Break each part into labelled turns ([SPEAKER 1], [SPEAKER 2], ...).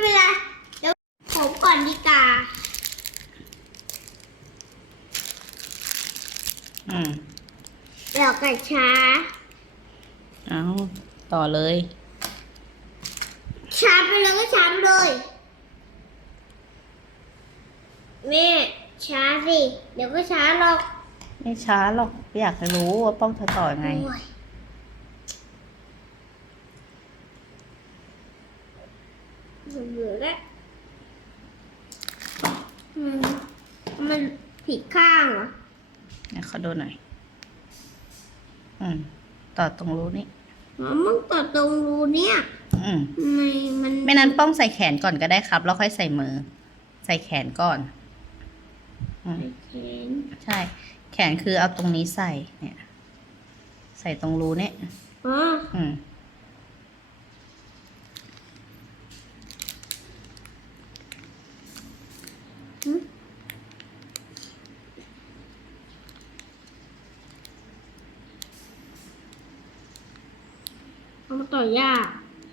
[SPEAKER 1] เป็นไรเดี๋ยวผมก่อนดีกว่าเดี๋ยวกันช้า
[SPEAKER 2] เอาต่อเลย
[SPEAKER 1] ช้าไปเลยก็ช้าไปเลยแม่ช้าสิเดี๋ยวก็ช้าหรอก
[SPEAKER 2] ไม่ช้าหรอกอยากจะรู้ว่าป้องจะต่อไง
[SPEAKER 1] เบื่อแล้วมันผิดข้างเหรอ
[SPEAKER 2] เนี่ยเขาดูหน่อยต่อตรงรูนี่
[SPEAKER 1] มันต่อตรงรูเนี่ย
[SPEAKER 2] ไม่นั้นป้องใส่แขนก่อนก็ได้ครับแล้วค่อยใส่มือใส่แขนก่อนใช่แขนคือเอาตรงนี้ใส่เนี่ยใส่ตรงรูเนี่ย
[SPEAKER 1] มันต่อยาก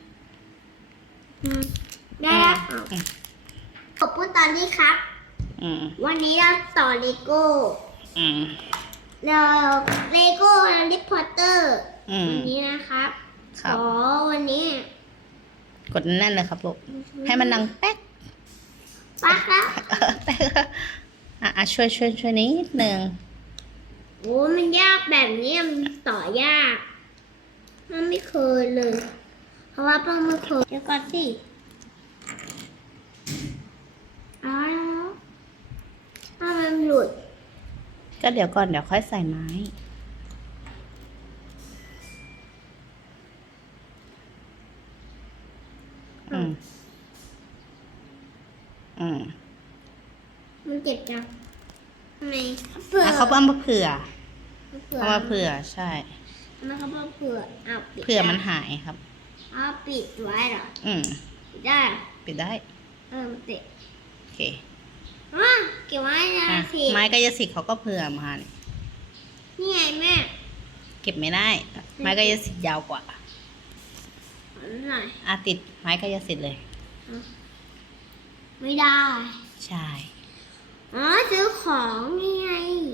[SPEAKER 1] ได้แล้วขอบคุณตอนนี้ครับวันนี้เราต่อเลโก้เราเลโก้แฮร์รี่พอตเตอร์วันนี้นะครับขอวันนี้
[SPEAKER 2] กดแน่นเลยครับลูกให้มันดังแป๊ก
[SPEAKER 1] ปักแล้ว
[SPEAKER 2] แป๊กช่วยนิดนึง
[SPEAKER 1] โอ้มันยากแบบนี้มันต่อยากมันไม่เคยเลยเพราะว่าป้าไม่เคยเดี๋ยวก่อนสิถ้ามันหลุด
[SPEAKER 2] ก็เดี๋ยวก่อนเดี๋ยวค่อยใส่ไม้
[SPEAKER 1] มันเจ็บจังทำไม
[SPEAKER 2] เขาเอามาเผื่อใช่
[SPEAKER 1] มันเขาเผื่
[SPEAKER 2] อมันหายครับ
[SPEAKER 1] ปิดไว้เหรอปิดได้มันติด
[SPEAKER 2] โอเค
[SPEAKER 1] เก็บไว้นะสิ
[SPEAKER 2] ไม้กายสิทธิ์เขาก็เผื่อมา
[SPEAKER 1] นี่ไงแม่
[SPEAKER 2] เก็บไม่ได้ไม้กายสิทธิ์ยาวกว่าติดไม้กายสิทธิ์เลย
[SPEAKER 1] ไม่ได้
[SPEAKER 2] ใช่
[SPEAKER 1] ซื้อของนี่ไง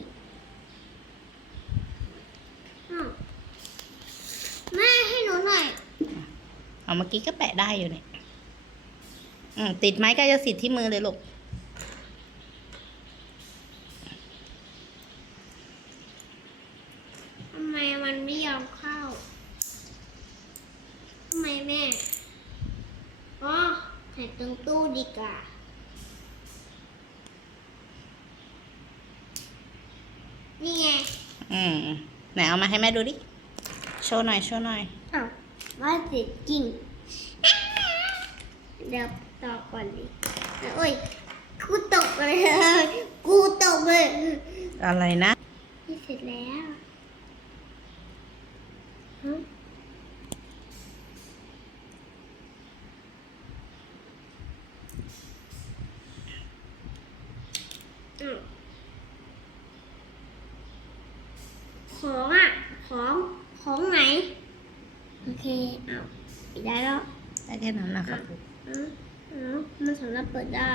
[SPEAKER 1] แม่ให้หนูหน่อย
[SPEAKER 2] เอาเมื่อกี้ก็แปะได้อยู่เนี่ยติดไม้กายสิทธิ์ที่มือเลยลูก
[SPEAKER 1] ทำไมมันไม่ยอมเข้าทำไมแม่ใส่ตรงตู้ดีกว่านี่ไง
[SPEAKER 2] ไหนเอามาให้แม่ดูดิโชว์หน่อย
[SPEAKER 1] ว่าติดจริงเดี๋ยวต่อก่อนดิโอ้ยกูตกเลย
[SPEAKER 2] อะไรนะ
[SPEAKER 1] นี่เสร็จแล้วของไหนโอเคปิดได้แล้ว
[SPEAKER 2] ได้แค่นั้นนะครับ
[SPEAKER 1] มันสามารถเปิดได้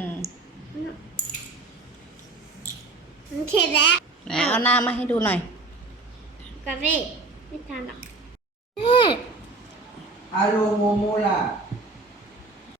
[SPEAKER 1] มันเสร็จแล้ว
[SPEAKER 2] ไหนเอาหน้ามาให้ดูหน่อย
[SPEAKER 1] กาเฟ่ไม่ทันหรอก
[SPEAKER 3] Alo Momola